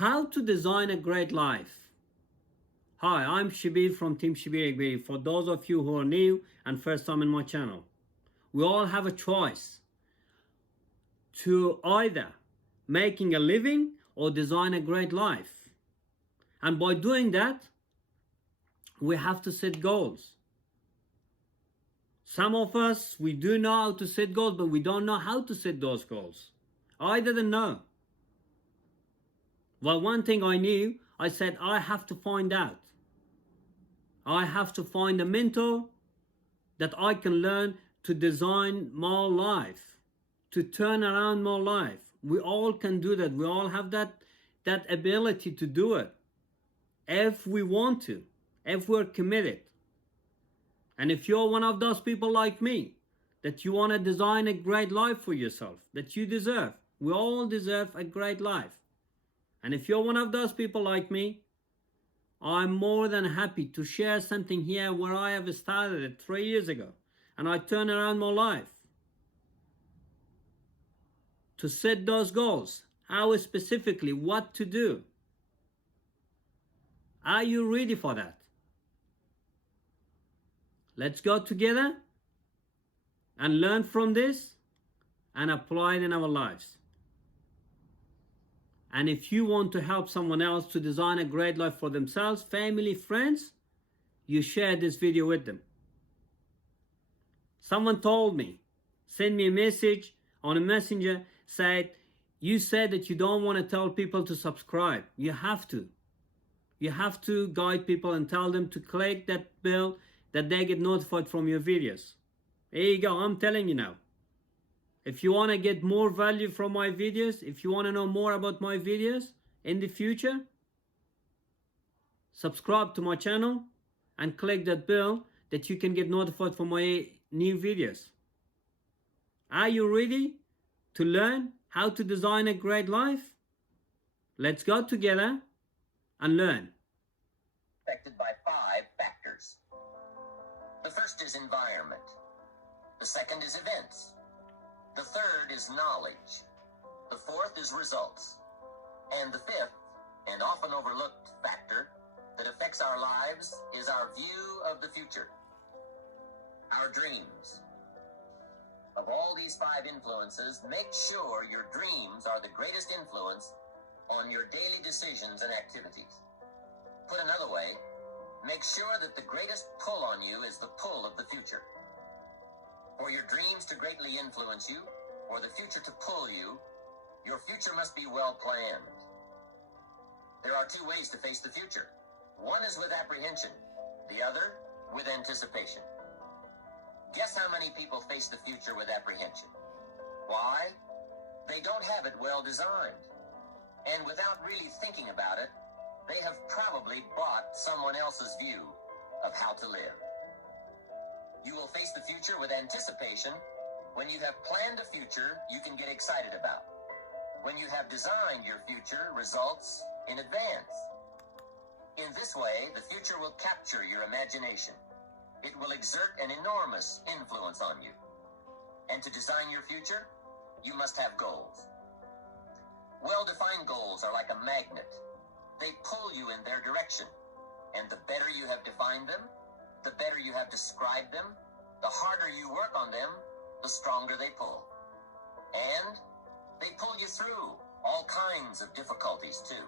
How to design a great life. Hi, I'm Shabir from Team Shabir Akbari. For those of you who are new and first time in my channel, we all have a choice to either making a living or design a great life. And by doing that, we have to set goals. Some of us, we do know how to set goals, but we don't know how to set those goals. I didn't know. Well, one thing I knew, I said, I have to find out. I have to find a mentor that I can learn to design my life, to turn around my life. We all can do that. We all have that ability to do it. If we want to, if we're committed. And if you're one of those people like me, that you want to design a great life for yourself, that you deserve. We all deserve a great life. And if you're one of those people like me, I'm more than happy to share something here where I have started it 3 years ago. And I turned around my life. To set those goals. How specifically, what to do. Are you ready for that? Let's go together and learn from this and apply it in our lives. And if you want to help someone else to design a great life for themselves, family, friends, you share this video with them. Someone told me, send me a message on a messenger, said, you said that you don't want to tell people to subscribe. You have to. You have to guide people and tell them to click that bell that they get notified from your videos. There you go, I'm telling you now. If you want to get more value from my videos, if you want to know more about my videos in the future, subscribe to my channel and click that bell that you can get notified for my new videos. Are you ready to learn how to design a great life? Let's go together and learn. Affected by 5 factors. The first is environment. The second is events. The third is knowledge. The fourth is results. And the fifth, and often overlooked factor that affects our lives is our view of the future. Our dreams. Of all these 5 influences, make sure your dreams are the greatest influence on your daily decisions and activities. Put another way, make sure that the greatest pull on you is the pull of the future. For your dreams to greatly influence you, or the future to pull you, your future must be well planned. There are 2 ways to face the future. One is with apprehension, the other with anticipation. Guess how many people face the future with apprehension? Why? They don't have it well designed. And without really thinking about it, they have probably bought someone else's view of how to live. You will face the future with anticipation when you have planned a future you can get excited about. When you have designed your future results in advance. In this way, the future will capture your imagination. It will exert an enormous influence on you. And to design your future, you must have goals. Well-defined goals are like a magnet. They pull you in their direction. And the better you have defined them, the better you have described them, the harder you work on them, the stronger they pull. And they pull you through all kinds of difficulties too.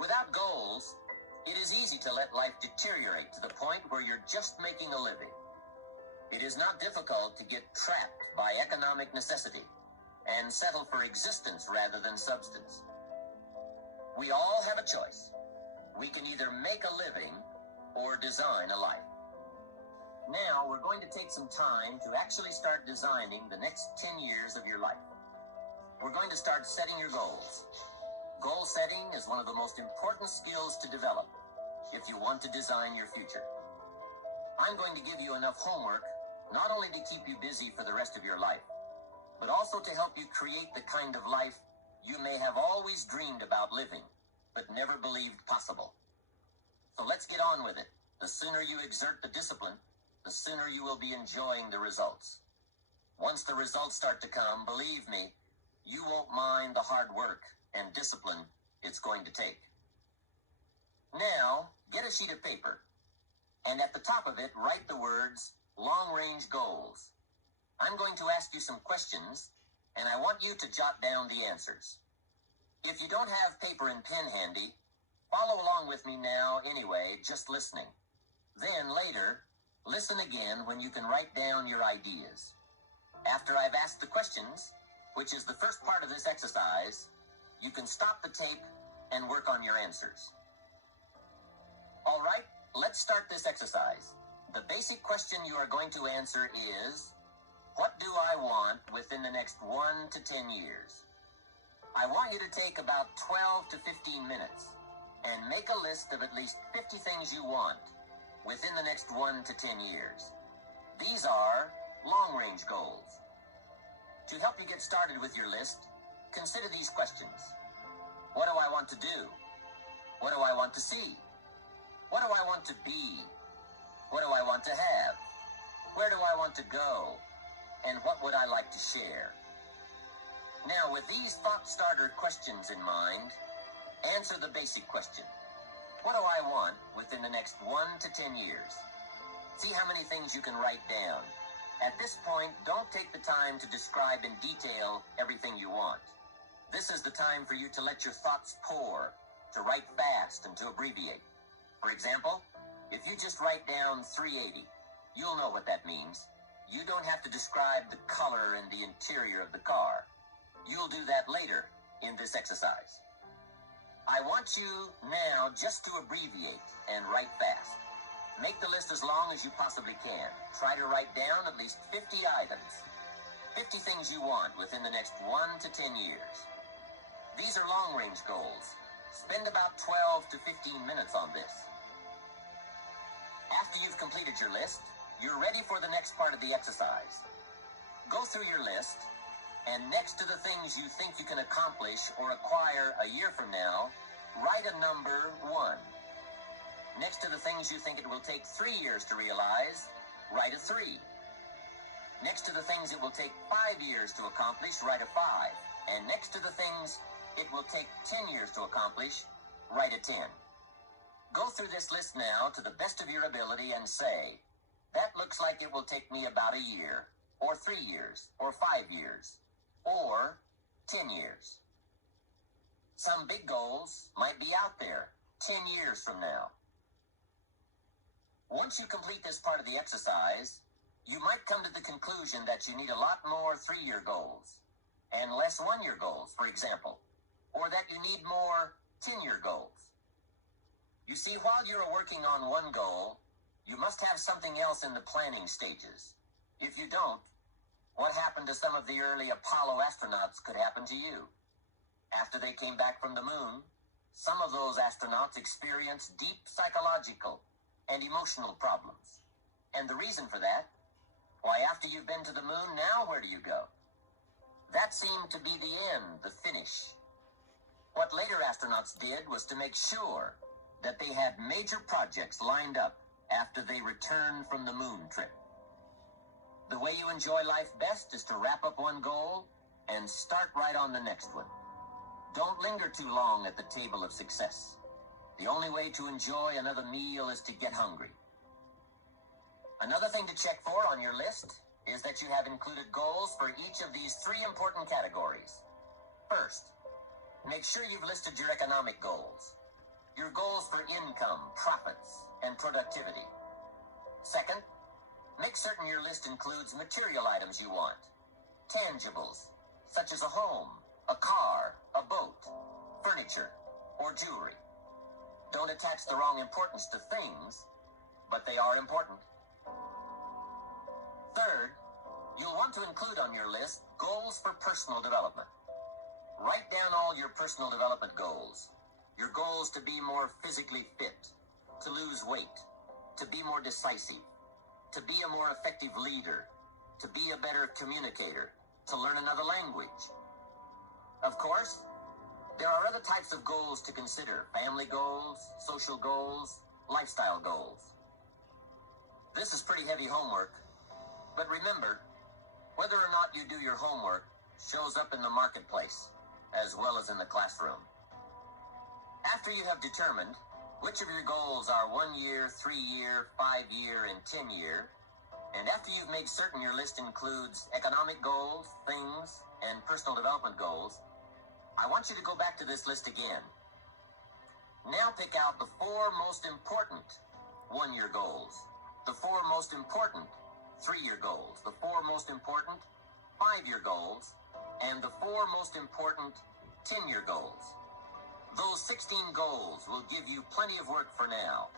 Without goals, it is easy to let life deteriorate to the point where you're just making a living. It is not difficult to get trapped by economic necessity and settle for existence rather than substance. We all have a choice. We can either make a living or design a life. Now we're going to take some time to actually start designing the next 10 years of your life. We're going to start setting your goals. Goal setting is one of the most important skills to develop if you want to design your future. I'm going to give you enough homework not only to keep you busy for the rest of your life, but also to help you create the kind of life you may have always dreamed about living, but never believed possible. So let's get on with it. The sooner you exert the discipline, the sooner you will be enjoying the results. Once the results start to come, believe me, you won't mind the hard work and discipline it's going to take. Now, get a sheet of paper, and at the top of it, write the words long-range goals. I'm going to ask you some questions, and I want you to jot down the answers. If you don't have paper and pen handy, follow along with me now anyway, just listening. Then later, listen again when you can write down your ideas. After I've asked the questions, which is the first part of this exercise, you can stop the tape and work on your answers. All right, let's start this exercise. The basic question you are going to answer is, what do I want within the next 1 to 10 years? I want you to take about 12 to 15 minutes and make a list of at least 50 things you want within the next 1 to 10 years. These are long-range goals. To help you get started with your list, consider these questions. What do I want to do? What do I want to see? What do I want to be? What do I want to have? Where do I want to go? And what would I like to share? Now, with these thought starter questions in mind, answer the basic question. What do I want within the next 1 to 10 years? See how many things you can write down. At this point, don't take the time to describe in detail everything you want. This is the time for you to let your thoughts pour, to write fast and to abbreviate. For example, if you just write down 380, you'll know what that means. You don't have to describe the color and the interior of the car. You'll do that later in this exercise. I want you now just to abbreviate and write fast. Make the list as long as you possibly can. Try to write down at least 50 items. 50 things you want within the next 1 to 10 years. These are long-range goals. Spend about 12 to 15 minutes on this. After you've completed your list, you're ready for the next part of the exercise. Go through your list, and next to the things you think you can accomplish or acquire a year from now, write a number 1. Next to the things you think it will take 3 years to realize, write a 3. Next to the things it will take 5 years to accomplish, write a 5. And next to the things it will take 10 years to accomplish, write a 10. Go through this list now to the best of your ability and say, that looks like it will take me about a year, or 3 years, or 5 years, or 10 years. Some big goals might be out there 10 years from now. Once you complete this part of the exercise, you might come to the conclusion that you need a lot more 3-year goals and less 1-year goals, for example, or that you need more 10-year goals. You see, while you're working on one goal, you must have something else in the planning stages. If you don't, what happened to some of the early Apollo astronauts could happen to you. After they came back from the moon, some of those astronauts experienced deep psychological and emotional problems. And the reason for that, why, after you've been to the moon, now where do you go? That seemed to be the end, the finish. What later astronauts did was to make sure that they had major projects lined up after they returned from the moon trip. The way you enjoy life best is to wrap up one goal and start right on the next one. Don't linger too long at the table of success. The only way to enjoy another meal is to get hungry. Another thing to check for on your list is that you have included goals for each of these 3 important categories. First, make sure you've listed your economic goals. Your goals for income, profits, and productivity. Second, make certain your list includes material items you want. Tangibles, such as a home, a car, a boat, furniture, or jewelry. Don't attach the wrong importance to things, but they are important. Third, you'll want to include on your list goals for personal development. Write down all your personal development goals. Your goals to be more physically fit, to lose weight, to be more decisive, to be a more effective leader, to be a better communicator, to learn another language. Of course, there are other types of goals to consider: family goals, social goals, lifestyle goals. This is pretty heavy homework, but remember, whether or not you do your homework shows up in the marketplace. as well as in the classroom. After you have determined which of your goals are 1 year, 3 year, 5 year, and 10 year, and after you've made certain your list includes economic goals, things, and personal development goals, I want you to go back to this list again. Now pick out the 4 most important 1-year goals, the 4 most important 3-year goals, the 4 most important 5-year goals, and the 4 most important 10-year goals. Those 16 goals will give you plenty of work for now.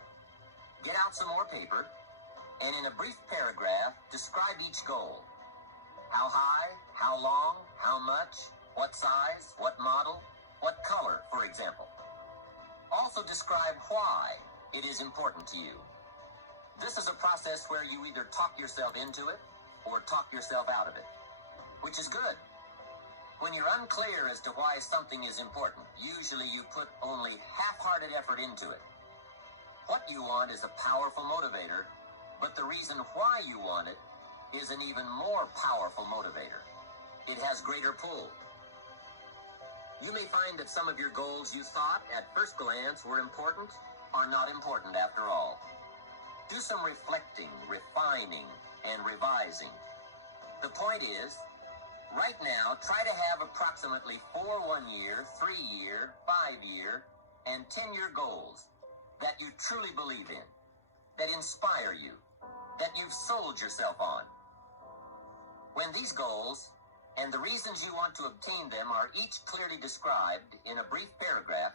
Get out some more paper, and in a brief paragraph, describe each goal. How high, how long, how much, what size, what model, what color, for example. Also describe why it is important to you. This is a process where you either talk yourself into it or talk yourself out of it, which is good. When you're unclear as to why something is important, usually you put only half-hearted effort into it. What you want is a powerful motivator, but the reason why you want it is an even more powerful motivator. It has greater pull. You may find that some of your goals you thought at first glance were important are not important after all. Do some reflecting, refining, and revising. The point is, right now, try to have approximately 4 1-year, 3-year, 5-year, and 10-year goals that you truly believe in, that inspire you, that you've sold yourself on. When these goals and the reasons you want to obtain them are each clearly described in a brief paragraph,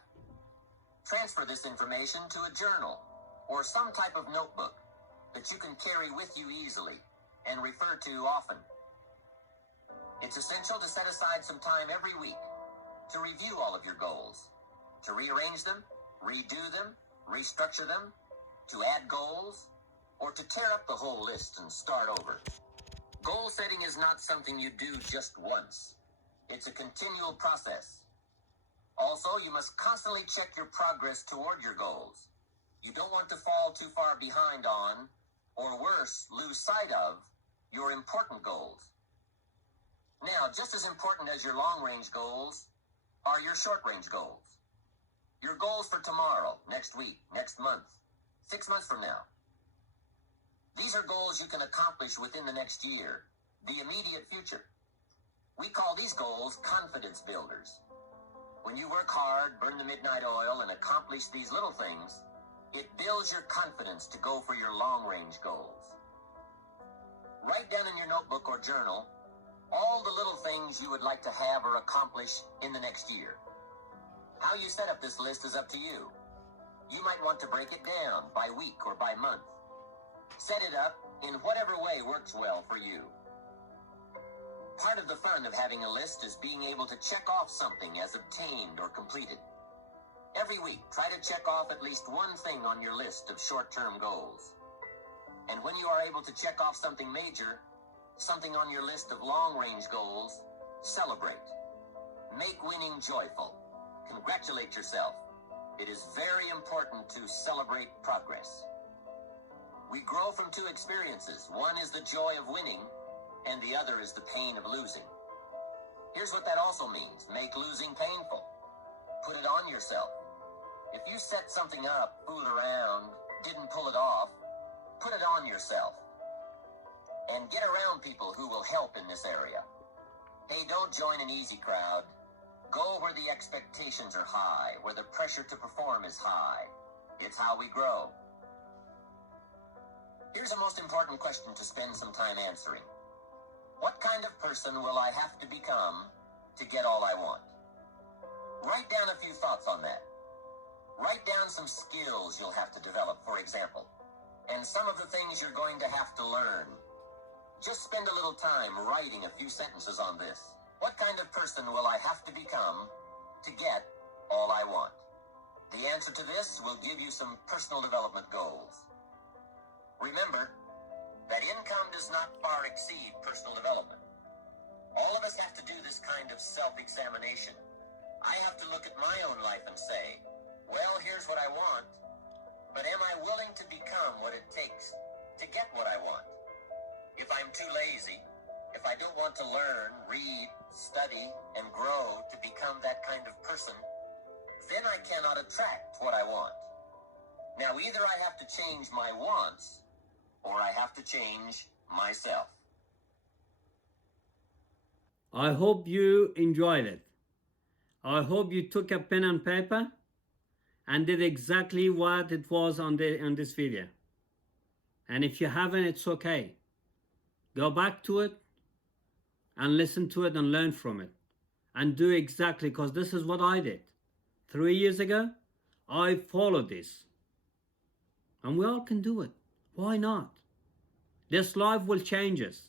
transfer this information to a journal or some type of notebook that you can carry with you easily and refer to often. It's essential to set aside some time every week to review all of your goals, to rearrange them, redo them, restructure them, to add goals, or to tear up the whole list and start over. Goal setting is not something you do just once. It's a continual process. Also, you must constantly check your progress toward your goals. You don't want to fall too far behind on, or worse, lose sight of, your important goals. Now, just as important as your long-range goals are your short-range goals. Your goals for tomorrow, next week, next month, 6 months from now. These are goals you can accomplish within the next year, the immediate future. We call these goals confidence builders. When you work hard, burn the midnight oil, and accomplish these little things, it builds your confidence to go for your long-range goals. Write down in your notebook or journal all the little things you would like to have or accomplish in the next year. How you set up this list is up to you. You might want to break it down by week or by month. Set it up in whatever way works well for you. Part of the fun of having a list is being able to check off something as obtained or completed. Every week, try to check off at least one thing on your list of short-term goals. And when you are able to check off something major, something on your list of long-range goals, celebrate. Make winning joyful. Congratulate yourself. It is very important to celebrate progress. We grow from 2 experiences. One is the joy of winning, and the other is the pain of losing. Here's what that also means. Make losing painful. Put it on yourself. If you set something up, fooled around, didn't pull it off, put it on yourself. And get around people who will help in this area. Hey, don't join an easy crowd. Go where the expectations are high, where the pressure to perform is high. It's how we grow. Here's a most important question to spend some time answering. What kind of person will I have to become to get all I want? Write down a few thoughts on that. Write down some skills you'll have to develop, for example, and some of the things you're going to have to learn. Just spend a little time writing a few sentences on this. What kind of person will I have to become to get all I want? The answer to this will give you some personal development goals. Remember that income does not far exceed personal development. All of us have to do this kind of self-examination. I have to look at my own life and say, well, here's what I want, but am I willing to become what it takes to get what I want? If I'm too lazy, if I don't want to learn, read, study, and grow to become that kind of person, then I cannot attract what I want. Now, either I have to change my wants, or I have to change myself. I hope you enjoyed it. I hope you took a pen and paper and did exactly what it was on this video. And if you haven't, it's okay. Go back to it and listen to it and learn from it. And do exactly, because this is what I did. 3 years ago, I followed this. And we all can do it. Why not? This life will change us.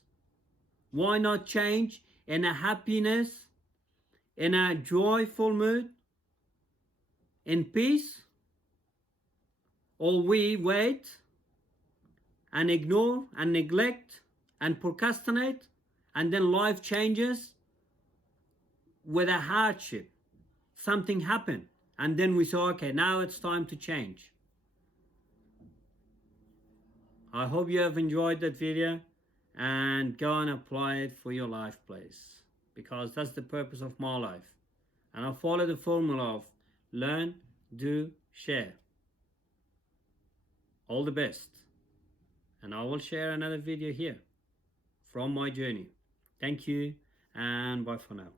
Why not change in a happiness, in a joyful mood, in peace? Or we wait and ignore and neglect and procrastinate, and then life changes with a hardship. Something happened, and then we say, okay, now it's time to change. I hope you have enjoyed that video, and go and apply it for your life, please, because that's the purpose of my life. And I follow the formula of learn, do, share. All the best. And I will share another video here from my journey. Thank you, and bye for now.